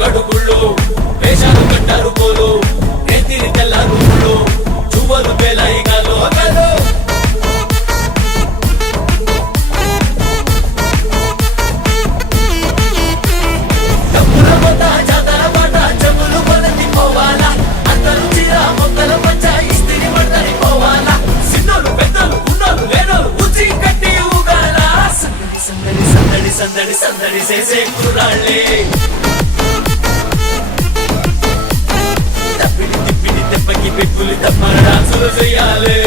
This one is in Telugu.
గడుగుళ్ళు వేషాలు కట్టారు పోలు నెత్తిని తెల్లారు ఊళ్ళు చువ్వలు పేలాయి గాలో గాలో డబ్బుల మొత్త జాతర పాట చెవులు కొలతి పోవాలా అందరూ చీర మొక్కల పంచ ఇస్తిరి పడతాయి పోవాలా సిన్నోలు పెద్దలు ఉన్నోలు లేనోలు ఉచి కట్టి ఊగాల సందడి సందడి సందడి సందడి సందడి చేసే కుర్రాళ్ళే తప్పిడి తిప్పిడి దెబ్బకి పెట్టుకుని తప్ప డాన్సులు చెయ్యాలి